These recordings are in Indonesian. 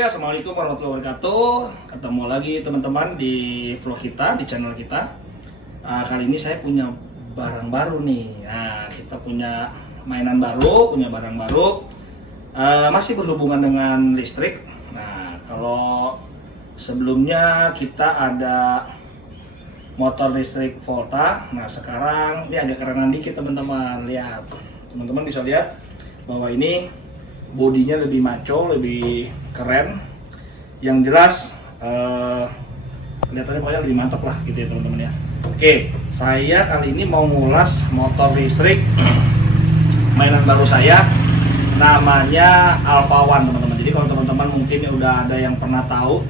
Oke, assalamualaikum warahmatullahi wabarakatuh. Ketemu lagi teman-teman di vlog kita, di channel kita. Kali ini saya punya barang baru nih. Nah, kita punya mainan baru, punya barang baru. Masih berhubungan dengan listrik. Nah, kalau sebelumnya kita ada motor listrik Volta. Nah, sekarang ini agak kerenan dikit teman-teman. Lihat, teman-teman bisa lihat bahwa ini bodinya lebih maco, lebih keren. Yang jelas kelihatannya pokoknya lebih mantap lah gitu ya teman-teman ya. Oke, saya kali ini mau ngulas motor listrik mainan baru saya, namanya Alpha One teman-teman. Jadi kalau teman-teman mungkin udah ada yang pernah tahu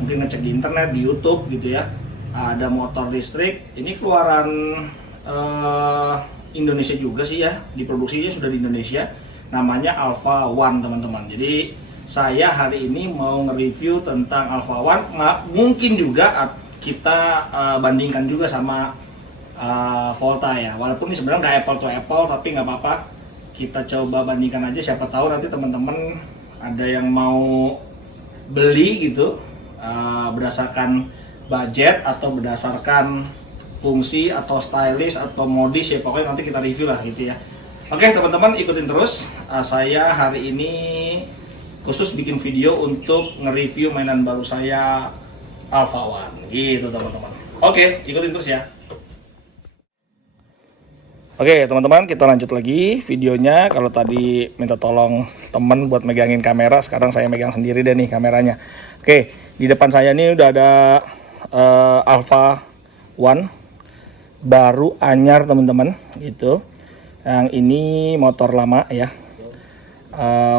mungkin ngecek di internet, di YouTube gitu ya, ada motor listrik ini keluaran Indonesia juga sih ya, diproduksinya sudah di Indonesia, namanya Alpha One teman-teman. Jadi saya hari ini mau nge-review tentang Alpha One. Mungkin juga kita bandingkan juga sama Volta ya, walaupun ini sebenarnya nggak apple to apple, tapi nggak apa-apa, kita coba bandingkan aja. Siapa tahu nanti teman-teman ada yang mau beli gitu berdasarkan budget atau berdasarkan fungsi atau stylish atau modis ya, pokoknya nanti kita review lah gitu ya. Oke teman-teman, ikutin terus. Saya hari ini khusus bikin video untuk nge-review mainan baru saya, Alpha One gitu teman-teman. Oke, ikutin terus ya. Oke teman-teman, kita lanjut lagi videonya. Kalau tadi minta tolong temen buat megangin kamera, sekarang saya megang sendiri deh nih kameranya. Oke, di depan saya ini udah ada Alpha One baru anyar teman-teman gitu. Yang ini motor lama ya,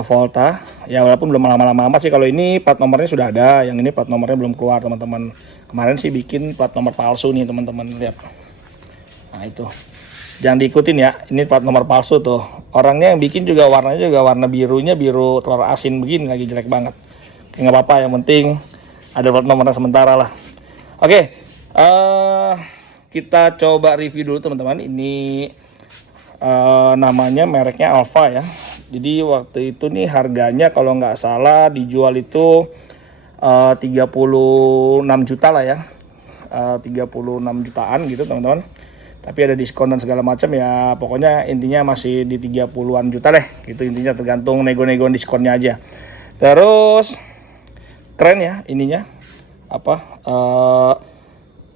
Volta ya, walaupun belum lama-lama amat sih. Kalau ini plat nomornya sudah ada, yang ini plat nomornya belum keluar teman-teman. Kemarin sih bikin plat nomor palsu nih teman-teman, lihat. Nah itu jangan diikutin ya, ini plat nomor palsu tuh. Orangnya yang bikin juga warnanya juga warna birunya biru telur asin begini, lagi jelek banget. Nggak apa-apa, yang penting ada plat nomornya sementara lah. Oke, kita coba review dulu teman-teman. Ini namanya mereknya Alpha ya. Jadi waktu itu nih harganya kalau nggak salah dijual itu 36 juta lah ya, 36 jutaan gitu teman-teman. Tapi ada diskon dan segala macam ya, pokoknya intinya masih di 30-an juta deh gitu intinya, tergantung nego-negoan diskonnya aja. Terus keren ya ininya,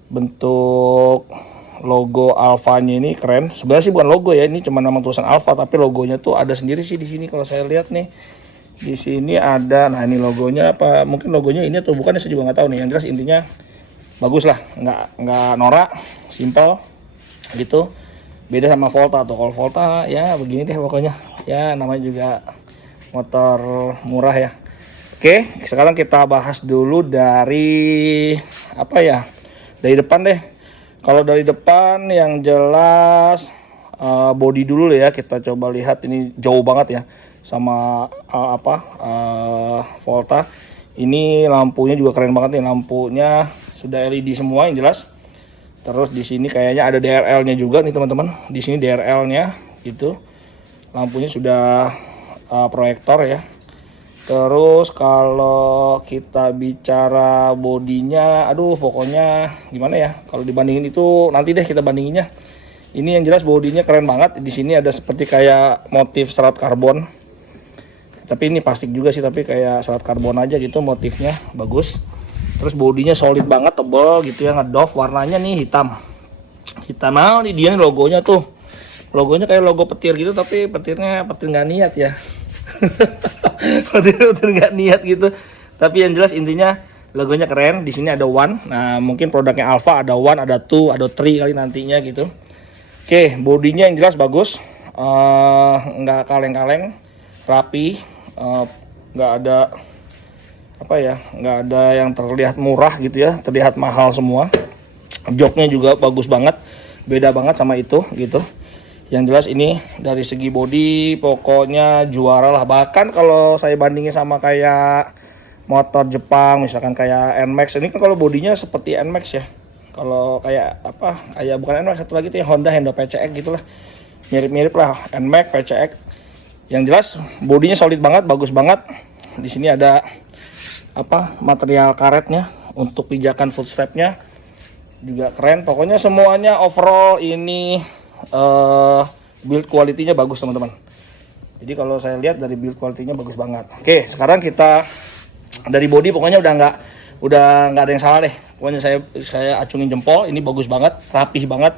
bentuk logo Alphanya ini keren. Sebenarnya sih bukan logo ya, ini cuma nama tulisan Alpha, tapi logonya tuh ada sendiri sih di sini. Kalau saya lihat nih di sini ada, nah ini logonya apa? Mungkin logonya ini atau bukan, saya juga nggak tahu nih. Yang jelas intinya bagus lah, nggak norak, simple gitu. Beda sama Volta tuh. Kalau Volta ya begini deh pokoknya. Ya namanya juga motor murah ya. Oke, sekarang kita bahas dulu dari dari depan deh. Kalau dari depan yang jelas body dulu ya, kita coba lihat. Ini jauh banget ya sama Volta. Ini lampunya juga keren banget nih, lampunya sudah LED semua yang jelas. Terus di sini kayaknya ada DRL-nya juga nih teman-teman. Di sini DRL-nya gitu. Lampunya sudah proyektor ya. Terus kalau kita bicara bodinya, aduh pokoknya gimana ya, kalau dibandingin itu nanti deh kita bandinginnya. Ini yang jelas bodinya keren banget. Di sini ada seperti kayak motif serat karbon, tapi ini plastik juga sih, tapi kayak serat karbon aja gitu motifnya, bagus. Terus bodinya solid banget, tebal gitu ya, ngedoff. Warnanya nih hitam nih, dia nih logonya tuh, logonya kayak logo petir gitu, tapi petirnya petir nggak niat ya. Petir nggak niat gitu, tapi yang jelas intinya logonya keren. Di sini ada One. Nah mungkin produknya Alpha ada One, ada Two, ada Three kali nantinya gitu. Oke, bodinya yang jelas bagus, nggak kaleng-kaleng, rapi, nggak ada nggak ada yang terlihat murah gitu ya, terlihat mahal semua. Joknya juga bagus banget, beda banget sama itu gitu. Yang jelas ini dari segi body pokoknya juara lah. Bahkan kalau saya bandingin sama kayak motor Jepang misalkan kayak NMAX, ini kan kalau bodinya seperti NMAX ya. Kalau kayak kayak bukan NMAX, satu lagi tuh yang Honda PCX gitulah, mirip-mirip lah NMAX, PCX. Yang jelas bodinya solid banget, bagus banget. Di sini ada apa material karetnya untuk pijakan footstepnya juga keren. Pokoknya semuanya overall ini build quality-nya bagus teman-teman. Jadi kalau saya lihat dari build quality-nya bagus banget. Oke, sekarang kita dari body pokoknya udah nggak ada yang salah deh. Pokoknya saya acungin jempol, ini bagus banget, rapih banget.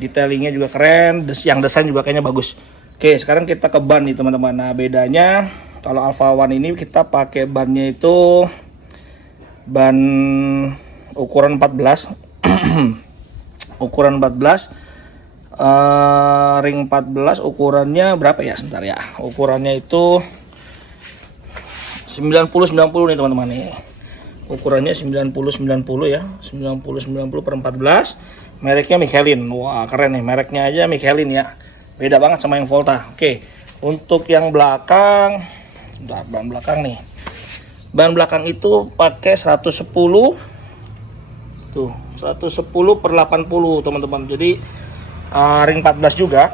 Detailingnya juga keren, yang desain juga kayaknya bagus. Oke, sekarang kita ke ban nih teman-teman. Nah, bedanya kalau Alpha One ini kita pakai bannya itu ban ukuran 14 ukuran 14 ring 14 ukurannya berapa ya, sebentar ya, ukurannya itu 90 nih teman-teman nih, ukurannya 90 ya, 90 per 14, mereknya Michelin. Wah keren nih, mereknya aja Michelin ya, beda banget sama yang Volta. Oke, untuk yang belakang, sebentar, ban belakang nih, ban belakang itu pakai 110 tuh, 110 per 80 teman-teman. Jadi ring 14 juga,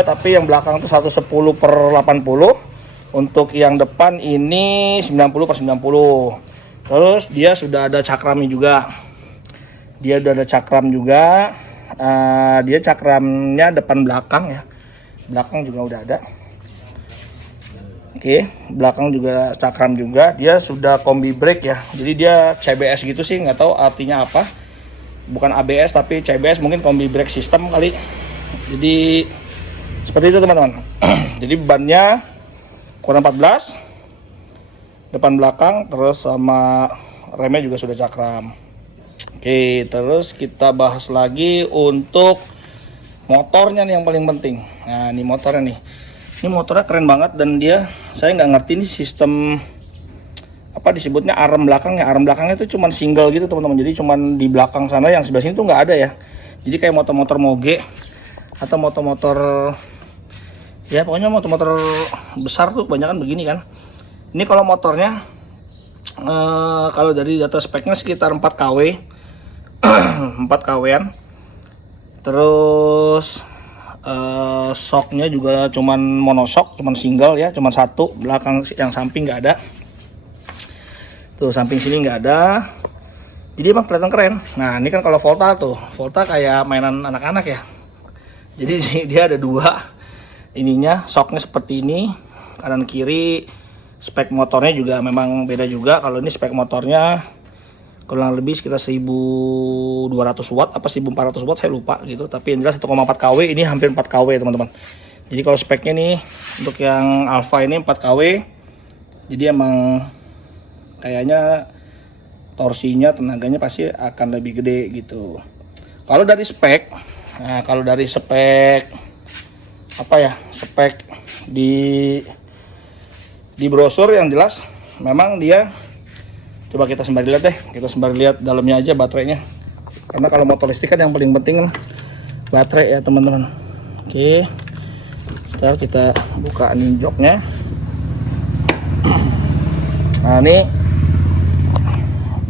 tapi yang belakang itu 110 per 80. Untuk yang depan ini 90 per 90. Terus dia sudah ada cakramnya juga, dia cakramnya depan belakang ya, belakang juga udah ada. Oke, belakang juga cakram juga, dia sudah kombi brake ya, jadi dia CBS gitu sih, nggak tahu artinya apa, bukan ABS tapi CBS, mungkin kombi brake system kali. Jadi seperti itu teman-teman. Jadi bannya ukuran 14 depan belakang, terus sama remnya juga sudah cakram. Oke, terus kita bahas lagi untuk motornya nih yang paling penting. Nah ini motornya nih, ini motornya keren banget, dan dia, saya nggak ngerti ini sistem apa disebutnya arm belakangnya. Arm belakangnya itu cuman single gitu teman-teman, jadi cuman di belakang sana, yang sebelah sini tuh nggak ada ya. Jadi kayak motor-motor moge atau motor-motor ya, pokoknya motor-motor besar tuh kebanyakan begini kan. Ini kalau motornya kalau dari data speknya sekitar 4 kW 4 kW-an. Terus shocknya juga cuman monoshock, cuman single ya, cuman satu, belakang yang samping nggak ada tuh, samping sini nggak ada, jadi emang kelihatan keren. Nah ini kan kalau Volta tuh, Volta kayak mainan anak-anak ya, jadi dia ada dua ininya, shocknya seperti ini kanan kiri. Spek motornya juga memang beda juga. Kalau ini spek motornya kurang lebih sekitar 1200 watt apa 1400 watt, saya lupa gitu, tapi yang jelas 1,4 kW, ini hampir 4 kW teman-teman. Jadi kalau speknya nih untuk yang Alpha ini 4 kW, jadi emang kayaknya torsinya, tenaganya pasti akan lebih gede gitu. Kalau dari spek, nah kalau dari spek apa ya, spek di brosur yang jelas memang dia, coba kita sembari lihat deh, kita sembari lihat dalamnya aja baterainya, karena kalau motor listrik kan yang paling penting kan baterai ya teman-teman. Oke, sekarang kita buka nih joknya. Nah ini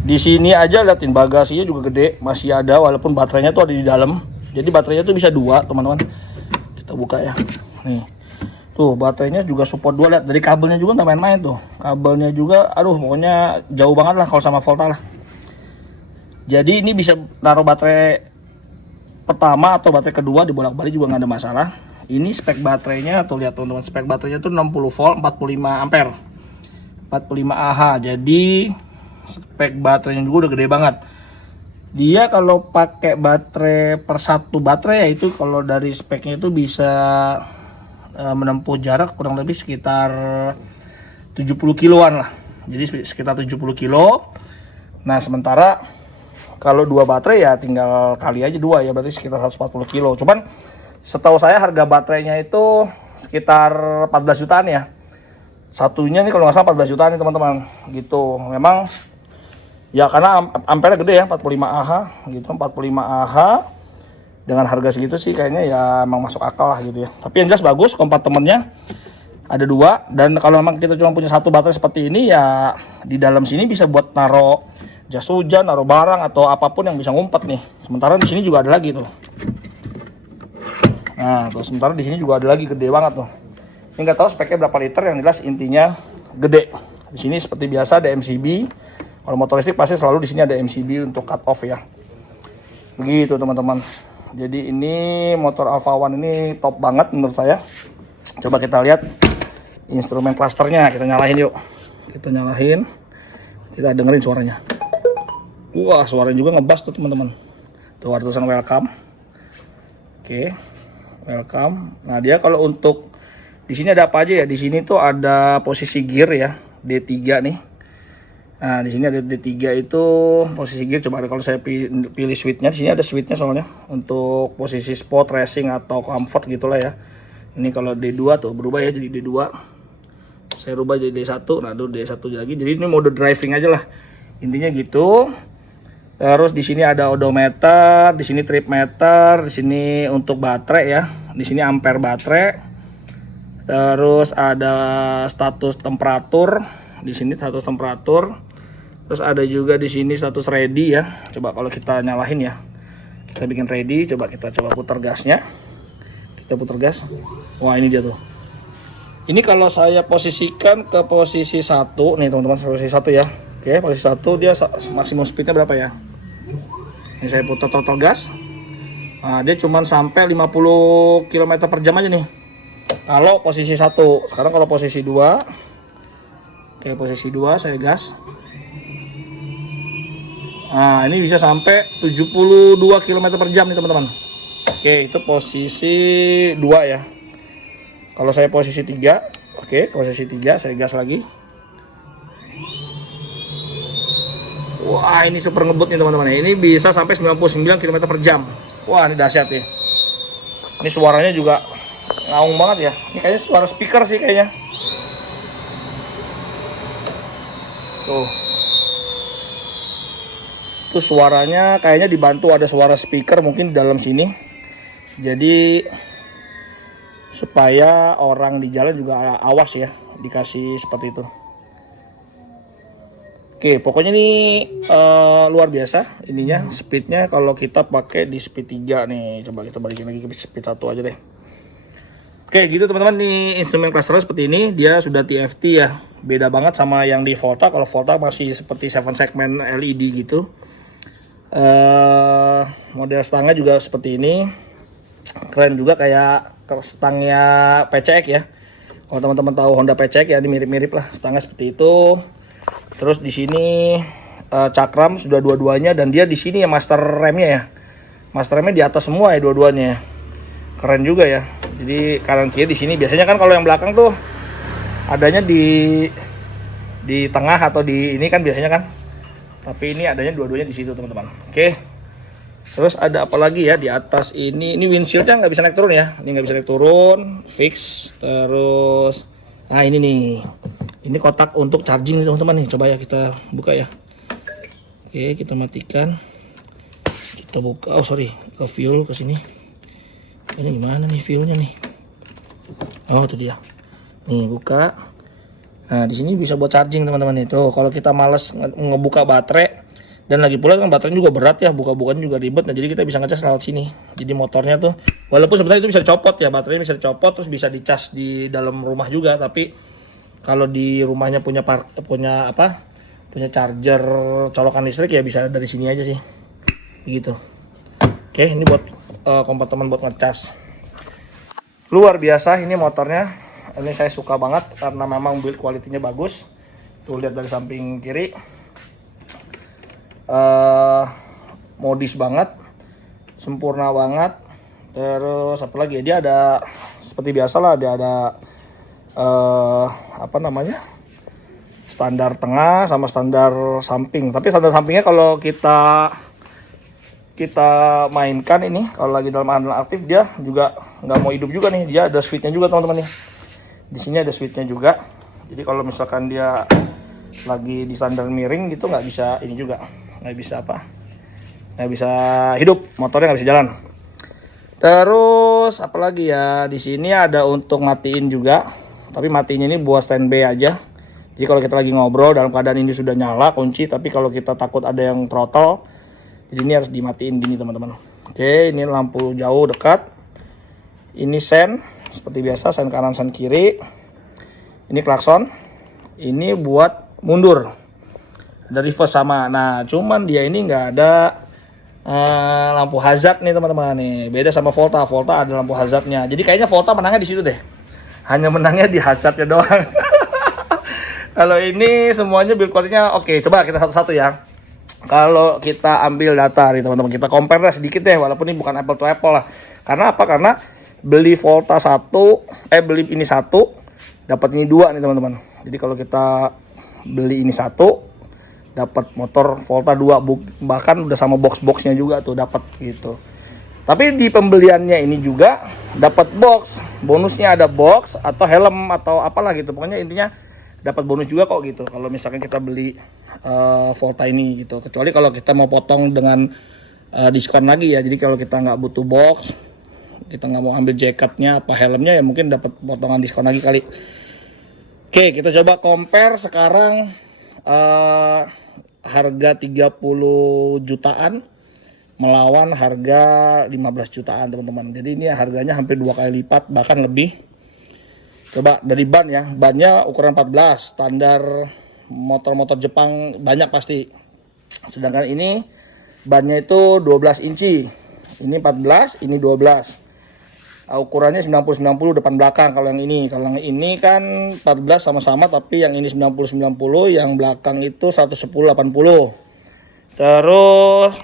di sini aja liatin, bagasinya juga gede, masih ada walaupun baterainya tuh ada di dalam. Jadi baterainya tuh bisa 2 teman-teman. Kita buka ya, nih tuh baterainya juga support 2, lihat dari kabelnya juga nggak main-main tuh, kabelnya juga aduh pokoknya jauh banget lah kalau sama Volta lah. Jadi ini bisa naruh baterai pertama atau baterai kedua, dibolak-balik juga nggak ada masalah. Ini spek baterainya tuh, lihat teman-teman, spek baterainya tuh 60 volt 45 ampere 45 Ah, jadi spek baterainya juga udah gede banget. Dia kalau pakai baterai per satu baterai ya, itu kalau dari speknya itu bisa menempuh jarak kurang lebih sekitar 70 kiloan lah, jadi sekitar 70 kilo. Nah sementara kalau 2 baterai ya tinggal kali aja 2 ya, berarti sekitar 140 kilo. Cuman setahu saya harga baterainya itu sekitar 14 jutaan ya, satunya nih kalau nggak salah 14 jutaan nih teman-teman gitu. Memang ya karena ampere gede ya, 45 Ah gitu, 45 Ah dengan harga segitu sih kayaknya ya emang masuk akal lah gitu ya. Tapi yang jelas bagus, kompartemennya ada 2, dan kalau memang kita cuma punya 1 baterai seperti ini ya, di dalam sini bisa buat naro jas hujan, naro barang atau apapun yang bisa ngumpet nih. Sementara di sini juga ada lagi tuh. Nah, tuh sementara di sini juga ada lagi gede banget tuh. Ini nggak tahu speknya berapa liter, yang jelas intinya gede. Di sini seperti biasa ada MCB. Kalau motor listrik pasti selalu di sini ada MCB untuk cut off ya. Begitu teman-teman. Jadi ini motor Alpha One ini top banget menurut saya. Coba kita lihat instrumen clusternya, kita nyalain yuk. Kita nyalain, kita dengerin suaranya. Wah, suaranya juga ngebas tuh teman-teman. Tuh ada tulisan welcome. Oke, welcome. Nah dia kalau untuk di sini ada apa aja ya? Di sini tuh ada posisi gear ya, D3 nih. Nah di sini ada D3 itu posisi gear. Coba kalau saya pilih switchnya, di sini ada switchnya soalnya untuk posisi sport, racing atau comfort gitulah ya. Ini kalau D2 tuh berubah ya jadi D2. Saya rubah jadi D1. Nah itu D1 lagi. Jadi ini mode driving aja lah. Intinya gitu. Terus di sini ada odometer, di sini trip meter, di sini untuk baterai ya. Di sini ampere baterai. Terus ada status temperatur. Di sini status temperatur. Terus ada juga di sini status ready ya. Coba kalau kita nyalain ya. Kita bikin ready, coba kita putar gasnya. Kita putar gas. Wah, ini dia tuh. Ini kalau saya posisikan ke posisi 1 nih teman-teman, posisi 1 ya. Oke, posisi 1 dia maksimum speednya berapa ya? Ini saya putar throttle gas. Nah, dia cuma sampai 50 km per jam aja nih. Kalau posisi 1. Sekarang kalau posisi 2. Oke, posisi 2 saya gas. Nah, ini bisa sampai 72 km per jam nih teman-teman. Oke, itu posisi 2 ya. Kalau saya posisi 3, oke, posisi 3 saya gas lagi. Wah, ini super ngebut nih teman-teman. Ini bisa sampai 99 km per jam. Wah, ini dahsyat ya. Ini suaranya juga ngaung banget ya. Ini kayaknya suara speaker sih kayaknya. Tuh. Itu suaranya kayaknya dibantu ada suara speaker mungkin di dalam sini. Jadi supaya orang di jalan juga awas ya, dikasih seperti itu. Oke, pokoknya ini luar biasa ininya speednya kalau kita pakai di speed 3 nih. Coba kita balikin lagi ke speed 1 aja deh. Oke, gitu teman-teman, nih instrumen cluster seperti ini, dia sudah TFT ya. Beda banget sama yang di Volta. Kalau Volta masih seperti 7 segment LED gitu. Model stangnya juga seperti ini. Keren juga kayak stangnya PCX ya. Kalau teman-teman tahu Honda PCX ya, ini mirip-mirip lah stangnya seperti itu. Terus di sini cakram sudah dua-duanya, dan dia di sini ya master remnya ya. Master remnya di atas semua ya dua-duanya. Keren juga ya. Jadi kanan kiri di sini. Biasanya kan kalau yang belakang tuh adanya di tengah atau di ini kan biasanya kan. Tapi ini adanya dua-duanya di situ teman-teman. Oke. Terus ada apa lagi ya di atas ini? Ini windshieldnya nggak bisa naik turun ya. Ini nggak bisa naik turun, fix. Terus, nah ini nih. Ini kotak untuk charging nih teman-teman nih. Coba ya kita buka ya. Oke, kita matikan. Kita buka. Oh sorry, ke fuel ke sini. Ini gimana nih fuelnya nih? Oh itu dia. Nih buka. Nah di sini bisa buat charging teman-teman itu. Kalau kita males ngebuka baterai, dan lagi pula kan baterainya juga berat ya, buka-bukanya juga ribet. Nah jadi kita bisa ngecas lewat sini. Jadi motornya tuh, walaupun sebenarnya itu bisa dicopot ya, baterainya bisa dicopot terus bisa dicas di dalam rumah juga. Tapi kalau di rumahnya punya charger colokan listrik ya bisa dari sini aja sih. Begitu. Oke, ini buat kompartemen buat ngecas. Luar biasa ini motornya. Ini saya suka banget karena memang build quality-nya bagus. Tuh lihat dari samping kiri. Modis banget. Sempurna banget. Terus apa lagi ya? Dia ada seperti biasa lah, dia ada apa namanya? Standar tengah sama standar samping. Tapi standar sampingnya kalau kita mainkan ini, kalau lagi dalam keadaan aktif dia juga nggak mau hidup juga nih. Dia ada switchnya juga teman-teman nih. Di sini ada switchnya juga. Jadi kalau misalkan dia lagi di standar miring gitu nggak bisa ini juga, nggak bisa hidup, motornya nggak bisa jalan. Terus apalagi ya, di sini ada untuk matiin juga, tapi matinya ini buat standby aja. Jadi kalau kita lagi ngobrol dalam keadaan ini sudah nyala kunci, tapi kalau kita takut ada yang throttle, jadi ini harus dimatiin gini teman-teman. Oke, ini lampu jauh dekat. Ini sen seperti biasa, sen kanan sen kiri. Ini klakson, ini buat mundur. Ada reverse sama. Nah cuman dia ini nggak ada lampu hazard nih teman-teman nih. Beda sama Volta. Volta ada lampu hazardnya. Jadi kayaknya Volta menangnya di situ deh. Hanya menangnya di hazardnya doang. Kalau ini semuanya build quality-nya oke. Coba kita satu-satu ya. Kalau kita ambil data nih teman-teman, kita compare lah sedikit deh, walaupun ini bukan apple to apple lah. Karena apa? Karena beli Volta beli ini satu, dapat ini dua nih teman-teman. Jadi kalau kita beli ini satu, dapat motor Volta 2, bahkan udah sama box-boxnya juga tuh dapat gitu. Tapi di pembeliannya ini juga dapat box, bonusnya ada box atau helm atau apalah gitu. Pokoknya intinya dapat bonus juga kok gitu. Kalau misalkan kita beli Volta ini gitu. Kecuali kalau kita mau potong dengan diskon lagi ya. Jadi kalau kita nggak butuh box, kita nggak mau ambil jaketnya apa helmnya ya mungkin dapat potongan diskon lagi kali. Oke, kita coba compare sekarang harga 30 jutaan melawan harga 15 jutaan teman-teman. Jadi ini harganya hampir 2 kali lipat bahkan lebih. Coba dari ban ya, bannya ukuran 14, standar motor-motor Jepang banyak pasti. Sedangkan ini bannya itu 12 inci. Ini 14, ini 12. Ukurannya 90-90 depan belakang kalau yang ini. Kalau yang ini kan 14 sama-sama tapi yang ini 90-90, yang belakang itu 110-80. Terus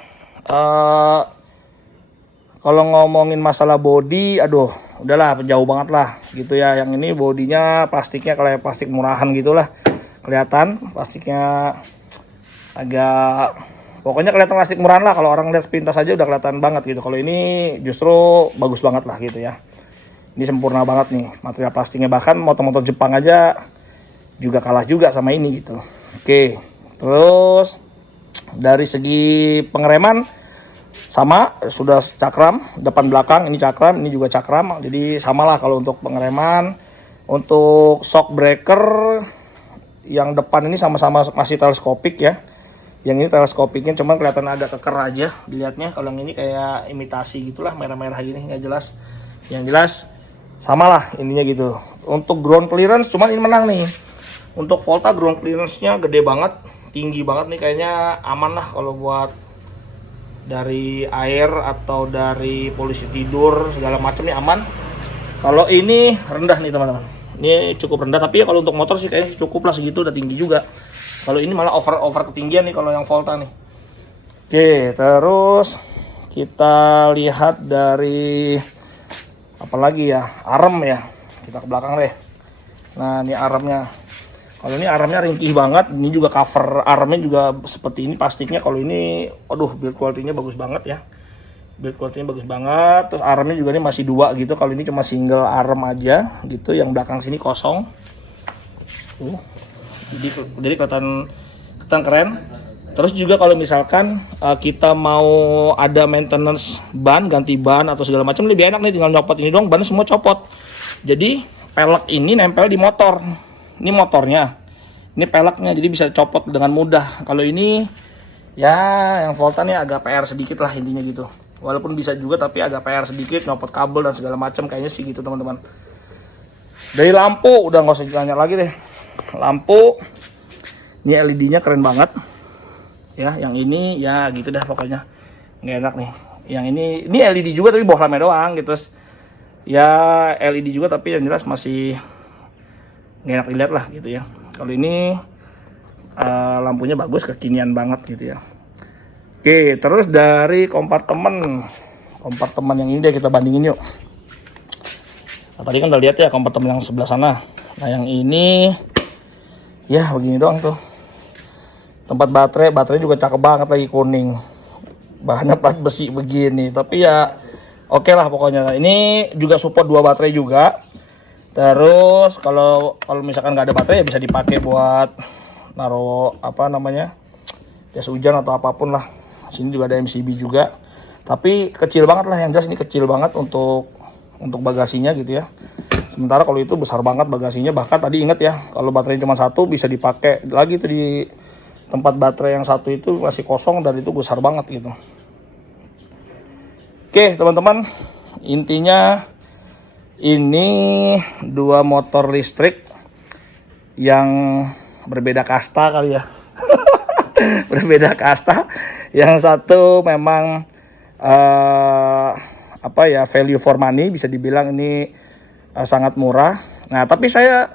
kalau ngomongin masalah body, aduh udahlah jauh banget lah gitu ya. Yang ini bodinya plastiknya kayak plastik murahan gitulah, kelihatan plastiknya agak, pokoknya kelihatan plastik murahan lah. Kalau orang lihat sepintas aja udah kelihatan banget gitu. Kalau ini justru bagus banget lah gitu ya. Ini sempurna banget nih material plastiknya, bahkan motor-motor Jepang aja juga kalah juga sama ini gitu. Oke, terus dari segi pengereman sama, sudah cakram depan belakang, ini cakram, ini juga cakram. Jadi samalah kalau untuk pengereman. Untuk shock breaker yang depan ini sama-sama masih teleskopik ya. Yang ini teleskopiknya cuman kelihatan agak keker aja dilihatnya. Kalau yang ini kayak imitasi gitulah, merah-merah gini, nggak jelas. Yang jelas samalah intinya gitu. Untuk ground clearance cuman ini menang nih. Untuk Volta ground clearance-nya gede banget, tinggi banget nih, kayaknya aman lah kalau buat dari air atau dari polusi tidur segala macam nih aman. Kalau ini rendah nih teman-teman, ini cukup rendah, tapi ya kalau untuk motor sih kayaknya cukup lah segitu, udah tinggi juga. Kalau ini malah over ketinggian nih kalau yang Volta nih. Oke, terus kita lihat dari apa lagi ya, arm ya, kita ke belakang deh. Nah ini armnya. Kalau ini armnya ringkih banget, ini juga cover armnya juga seperti ini plastiknya. Kalau ini, aduh build quality-nya bagus banget ya. Build quality-nya bagus banget. Terus armnya juga ini masih dua gitu. Kalau ini cuma single arm aja gitu, yang belakang sini kosong. Jadi kelihatan keren. Terus juga kalau misalkan kita mau ada maintenance ban, ganti ban atau segala macam, lebih enak nih, tinggal nyopot ini dong, ban semua copot. Jadi pelek ini nempel di motor. Ini motornya, ini peleknya, jadi bisa copot dengan mudah. Kalau ini ya yang Volta nih agak PR sedikit lah intinya gitu. Walaupun bisa juga tapi agak PR sedikit, nyopot kabel dan segala macam, kayaknya sih gitu teman-teman. Dari lampu udah nggak usah ditanya lagi deh. Lampu ini LED-nya keren banget ya. Yang ini ya gitu dah pokoknya, nggak enak nih. Yang ini LED juga tapi bohlamnya doang gitu. Terus ya LED juga tapi yang jelas masih nggak enak dilihat lah gitu ya. Kalau ini lampunya bagus, kekinian banget gitu ya. Oke, terus dari kompartemen yang ini deh kita bandingin yuk. Nah, tadi kan udah lihat ya kompartemen yang sebelah sana. Nah yang ini ya begini doang tuh. Tempat baterainya juga cakep banget, lagi kuning. Bahannya plat besi begini, tapi ya oke lah pokoknya. Ini juga support 2 baterai juga. Terus kalau misalkan nggak ada baterai ya bisa dipakai buat naruh apa namanya, jas hujan atau apapun lah. Sini juga ada MCB juga, tapi kecil banget lah, yang jelas ini kecil banget untuk bagasinya gitu ya. Sementara kalau itu besar banget bagasinya. Bahkan tadi inget ya, kalau baterainya cuma satu bisa dipakai lagi tuh di tempat baterai yang satu itu masih kosong, dan itu besar banget gitu. Oke teman-teman, intinya Ini dua motor listrik yang berbeda kasta kali ya. Berbeda kasta. Yang satu memang value for money, bisa dibilang ini sangat murah. Nah, tapi saya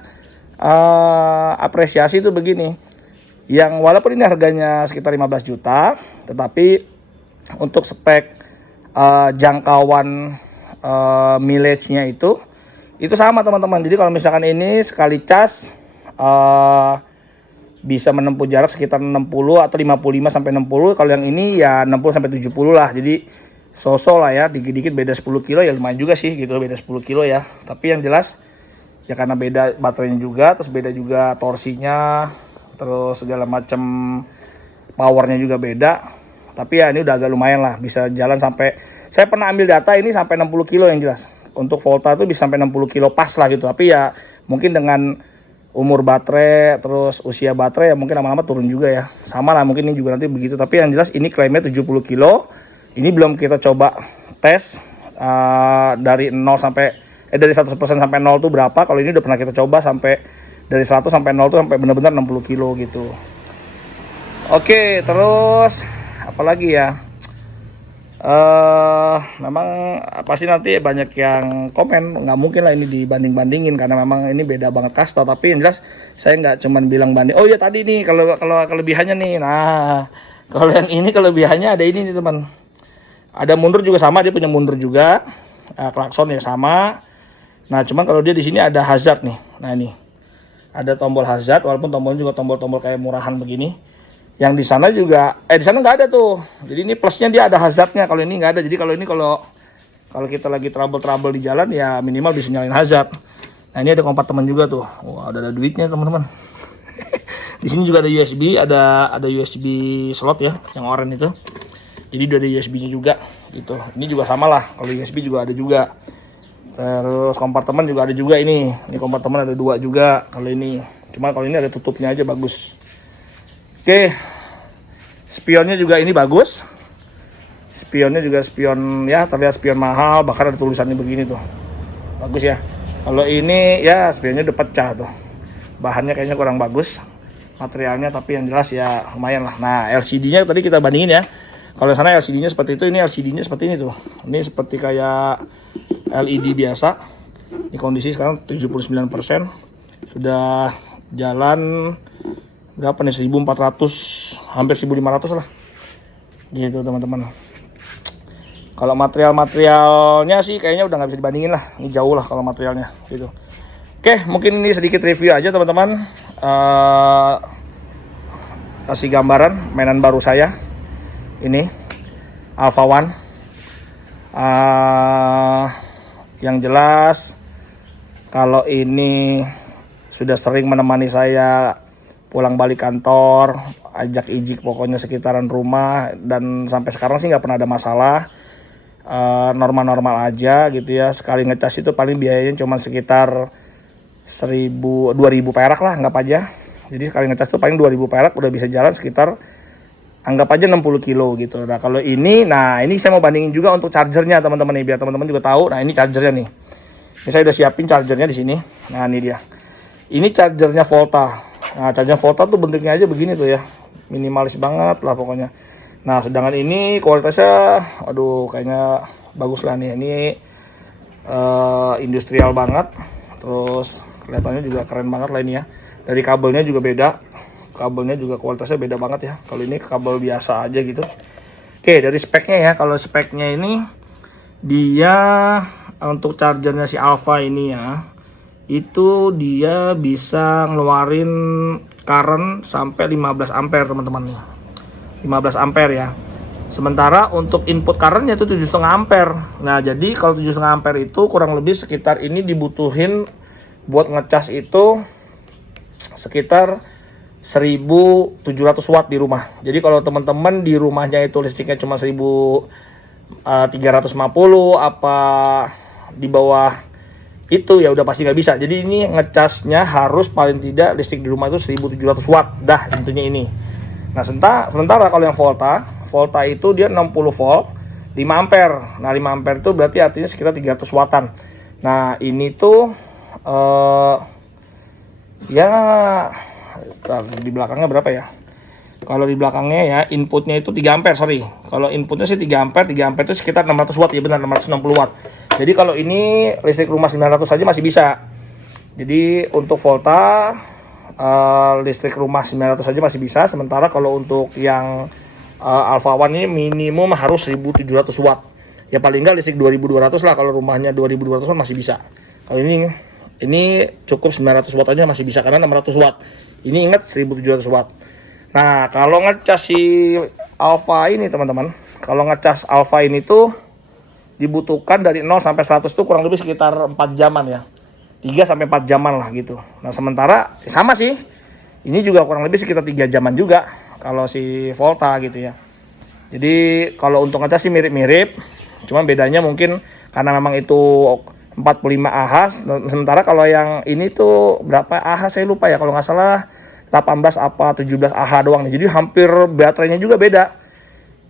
apresiasi itu begini. Yang walaupun ini harganya sekitar 15 juta, tetapi untuk spek jangkauan mileage-nya itu sama teman-teman. Jadi kalau misalkan ini sekali cas bisa menempuh jarak sekitar 60 atau 55 sampai 60. Kalau yang ini ya 60 sampai 70 lah. Jadi so-so lah ya, dikit-dikit beda 10 kilo ya lumayan juga sih gitu, beda 10 kilo ya. Tapi yang jelas ya karena beda baterainya juga, terus beda juga torsinya, terus segala macam powernya juga beda. Tapi ya ini udah agak lumayan lah, bisa jalan sampai, saya pernah ambil data ini sampai 60 kilo yang jelas. Untuk Volta itu bisa sampai 60 kilo pas lah gitu. Tapi ya mungkin dengan umur baterai, terus usia baterai ya mungkin lama-lama turun juga ya. Sama lah mungkin ini juga nanti begitu. Tapi yang jelas ini klaimnya 70 kilo. Ini belum kita coba tes dari 0 sampai dari 100% sampai 0 tuh berapa. Kalau ini udah pernah kita coba sampai dari 100 sampai 0 tuh sampai benar-benar 60 kilo gitu. Oke, terus apalagi ya? Memang pasti nanti banyak yang komen, nggak mungkin lah ini dibanding-bandingin karena memang ini beda banget kasta. Tapi yang jelas saya nggak cuman bilang banding. Oh ya tadi nih kalau kelebihannya nih. Nah, kalau yang ini kelebihannya ada ini nih teman. Ada mundur juga sama, dia punya mundur juga. Klakson ya sama. Nah, cuman kalau dia di sini ada hazard nih. Nah, ini. Ada tombol hazard, walaupun tombolnya juga tombol-tombol kayak murahan begini. Yang di sana juga di sana nggak ada tuh. Jadi ini plusnya dia ada hazardnya, kalau ini nggak ada. Jadi kalau kita lagi trouble di jalan ya minimal bisa nyalain hazard. Nah, ini ada kompartemen juga tuh. Wah, ada duitnya teman-teman. Di sini juga ada USB, ada USB slot ya, yang oranye itu. Jadi udah ada USB-nya juga gitu. Ini juga sama lah, kalau USB juga ada juga. Terus kompartemen juga ada juga ini. Ini kompartemen ada 2 juga kalau ini. Cuma kalau ini ada tutupnya aja bagus. Oke. Spionnya juga ini bagus. Spionnya juga spion ya, terlihat spion mahal, bahkan ada tulisannya begini tuh. Bagus ya. Kalau ini ya spionnya udah pecah tuh. Bahannya kayaknya kurang bagus materialnya, tapi yang jelas ya lumayan lah. Nah, LCD-nya tadi kita bandingin ya. Kalau sana LCD-nya seperti itu, ini LCD-nya seperti ini tuh. Ini seperti kayak LED biasa. Ini kondisi sekarang 79%. Sudah jalan berapa nih? 1400, hampir 1500 lah. Gitu teman-teman. Kalau materialnya sih kayaknya udah nggak bisa dibandingin lah. Ini jauh lah kalau materialnya gitu. Oke, mungkin ini sedikit review aja teman-teman. Kasih gambaran mainan baru saya. Ini Alpha One. Yang jelas kalau ini sudah sering menemani saya pulang balik kantor, ajak ijik pokoknya sekitaran rumah, dan sampai sekarang sih nggak pernah ada masalah. Normal-normal aja gitu ya. Sekali ngecas itu paling biayanya cuma sekitar 2000 perak lah, anggap aja. Jadi sekali ngecas itu paling 2000 perak udah bisa jalan sekitar anggap aja 60 kilo gitu. Nah, kalau ini, ini saya mau bandingin juga untuk chargernya teman-teman nih, biar teman-teman juga tahu. Nah, ini chargernya nih. Ini saya udah siapin chargernya di sini. Nah, ini dia. Ini chargernya Volta. Nah, charger Volta tuh bentuknya aja begini tuh ya. Minimalis banget lah pokoknya. Nah, sedangkan ini kualitasnya aduh kayaknya bagus lah nih. Ini industrial banget. Terus kelihatannya juga keren banget lah ini ya. Dari kabelnya juga beda. Kabelnya juga kualitasnya beda banget ya. Kalau ini kabel biasa aja gitu. Oke, dari speknya ya. Kalau speknya ini dia untuk chargernya si Alpha ini ya, itu dia bisa ngeluarin current sampai 15 ampere teman-teman nih. 15 ampere ya. Sementara untuk input currentnya itu 7,5 ampere. Nah, jadi kalau 7,5 ampere itu kurang lebih sekitar ini dibutuhin buat ngecas itu sekitar 1700 watt di rumah. Jadi kalau teman-teman di rumahnya itu listriknya cuma 1350 apa di bawah itu ya udah pasti nggak bisa. Jadi ini ngecasnya harus paling tidak listrik di rumah itu 1700 watt dah intinya ini. Nah, sementara kalau yang Volta itu dia 60 volt 5 ampere. Nah, 5 ampere itu berarti artinya sekitar 300 wattan. Nah ini tuh ya di belakangnya berapa ya? Kalau di belakangnya ya inputnya itu 3 ampere, sorry. Kalau inputnya sih 3 ampere, 3 ampere itu sekitar 600 watt ya, benar 660 watt. Jadi kalau ini listrik rumah 900 saja masih bisa. Jadi untuk volta listrik rumah 900 saja masih bisa. Sementara kalau untuk yang Alpha One ini minimum harus 1700 watt. Ya paling enggak listrik 2200 lah, kalau rumahnya 2200 watt masih bisa. Kalau ini cukup 900 watt aja masih bisa karena 600 watt. Ini ingat 1700 watt. Nah, kalau ngecas si Alpha ini teman-teman, kalau ngecas Alpha ini tuh dibutuhkan dari 0 sampai 100 tuh kurang lebih sekitar 4 jaman ya. 3 sampai 4 jaman lah gitu. Nah, sementara sama sih. Ini juga kurang lebih sekitar 3 jaman juga kalau si Volta gitu ya. Jadi kalau untuk ngecas sih mirip-mirip. Cuma bedanya mungkin karena memang itu 45 Ah, sementara kalau yang ini tuh berapa Ah saya lupa ya, kalau nggak salah 18 apa 17 Ah doang nih. Jadi hampir baterainya juga beda.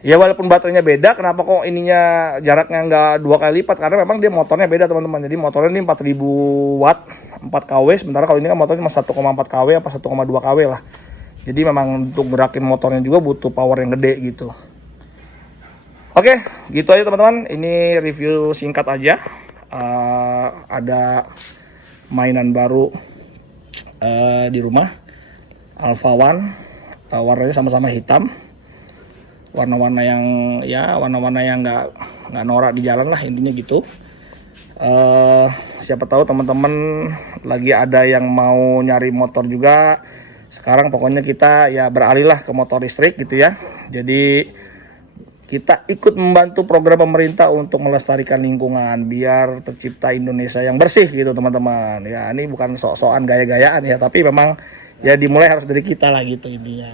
Ya walaupun baterainya beda, kenapa kok ininya jaraknya nggak 2 kali lipat? Karena memang dia motornya beda teman-teman. Jadi motornya ini 4000 watt 4 kW, sementara kalau ini kan motornya cuma 1,4 kW apa 1,2 kW lah. Jadi memang untuk gerakin motornya juga butuh power yang gede gitu. Oke, gitu aja teman-teman. Ini review singkat aja. Ada mainan baru di rumah. Alpha One, warnanya sama-sama hitam, warna-warna yang nggak norak di jalan lah intinya gitu. Siapa tahu teman-teman lagi ada yang mau nyari motor juga. Sekarang pokoknya kita ya beralih lah ke motor listrik gitu ya. Jadi kita ikut membantu program pemerintah untuk melestarikan lingkungan biar tercipta Indonesia yang bersih gitu teman-teman. Ya ini bukan sok-sokan gaya-gayaan ya, tapi memang ya dimulai harus dari kita lah gitu intinya.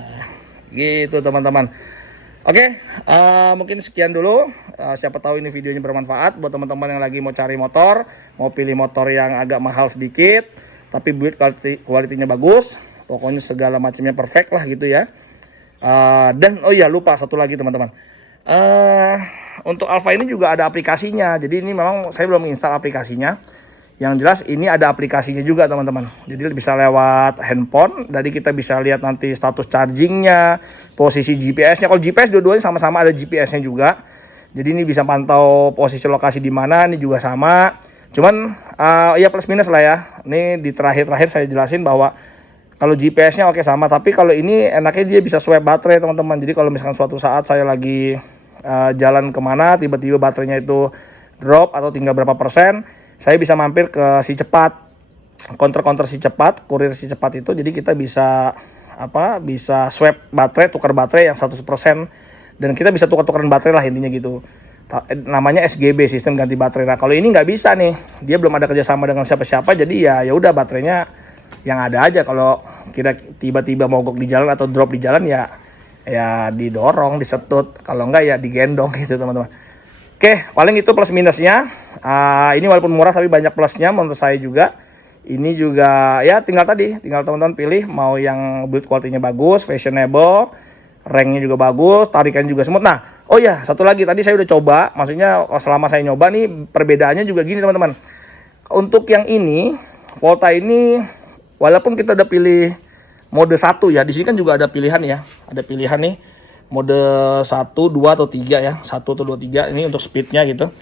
Gitu teman-teman. Oke, mungkin sekian dulu. Siapa tahu ini videonya bermanfaat buat teman-teman yang lagi mau cari motor, mau pilih motor yang agak mahal sedikit, tapi build kualitinya bagus. Pokoknya segala macamnya perfect lah gitu ya. Dan oh iya lupa satu lagi teman-teman. Untuk Alpha ini juga ada aplikasinya. Jadi ini memang saya belum install aplikasinya. Yang jelas ini ada aplikasinya juga teman-teman. Jadi bisa lewat handphone. Jadi kita bisa lihat nanti status chargingnya, posisi GPS-nya. Kalau GPS dua-duanya sama-sama ada GPS-nya juga. Jadi ini bisa pantau posisi lokasi di mana. Ini juga sama. Cuman ya plus minus lah ya. Ini di terakhir-terakhir saya jelasin bahwa kalau GPS-nya oke sama. Tapi kalau ini enaknya dia bisa swipe baterai teman-teman. Jadi kalau misalkan suatu saat saya lagi jalan kemana, tiba-tiba baterainya itu drop atau tinggal berapa persen, saya bisa mampir ke si cepat, counter si cepat, kurir si cepat itu. Jadi kita bisa bisa swap baterai, tukar baterai yang 100%, dan kita bisa tukar-tukaran baterai lah intinya gitu. Namanya SGB, sistem ganti baterai. Nah kalau ini nggak bisa nih, dia belum ada kerjasama dengan siapa-siapa. Jadi ya udah baterainya yang ada aja. Kalau kita tiba-tiba mogok di jalan atau drop di jalan ya didorong, disetut. Kalau enggak ya digendong gitu teman-teman. Oke, paling itu plus minusnya. Ini walaupun murah tapi banyak plusnya menurut saya juga. Ini juga ya tinggal teman-teman pilih mau yang build quality-nya bagus, fashionable, ranknya juga bagus, tarikannya juga smooth. Nah, oh ya satu lagi, tadi saya udah coba, maksudnya selama saya nyoba nih perbedaannya juga gini teman-teman. Untuk yang ini, Volta ini walaupun kita udah pilih mode 1 ya, di sini kan juga ada pilihan ya. Ada pilihan nih mode 1, 2 atau 3 ya. 1 atau 2, 3 ini untuk speednya gitu.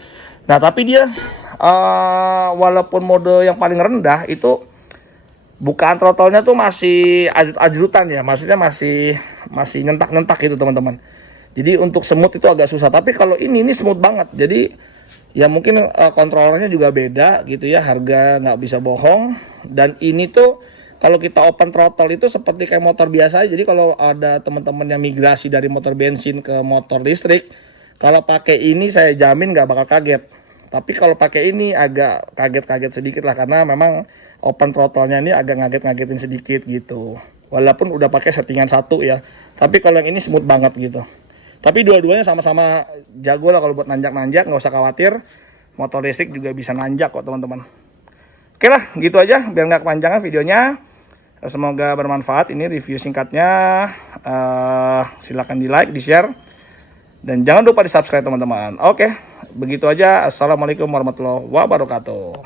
Nah, tapi dia walaupun mode yang paling rendah itu bukaan throttle-nya tuh masih ajut-ajutan ya. Maksudnya masih nyentak-nyentak gitu, teman-teman. Jadi untuk smooth itu agak susah. Tapi kalau ini smooth banget. Jadi ya mungkin kontrolernya juga beda gitu ya. Harga nggak bisa bohong. Dan ini tuh kalau kita open throttle itu seperti kayak motor biasa. Jadi kalau ada teman-teman yang migrasi dari motor bensin ke motor listrik, kalau pakai ini saya jamin nggak bakal kaget. Tapi kalau pakai ini agak kaget-kaget sedikit lah, karena memang open throttle-nya ini agak ngaget-ngagetin sedikit gitu. Walaupun udah pakai settingan 1 ya. Tapi kalau yang ini smooth banget gitu. Tapi dua-duanya sama-sama jago lah kalau buat nanjak-nanjak, nggak usah khawatir. Motor listrik juga bisa nanjak kok teman-teman. Oke lah, gitu aja biar nggak kepanjangan videonya. Semoga bermanfaat ini review singkatnya. Silahkan di like, di share, dan jangan lupa di subscribe teman-teman. Oke, begitu aja. Assalamualaikum warahmatullahi wabarakatuh.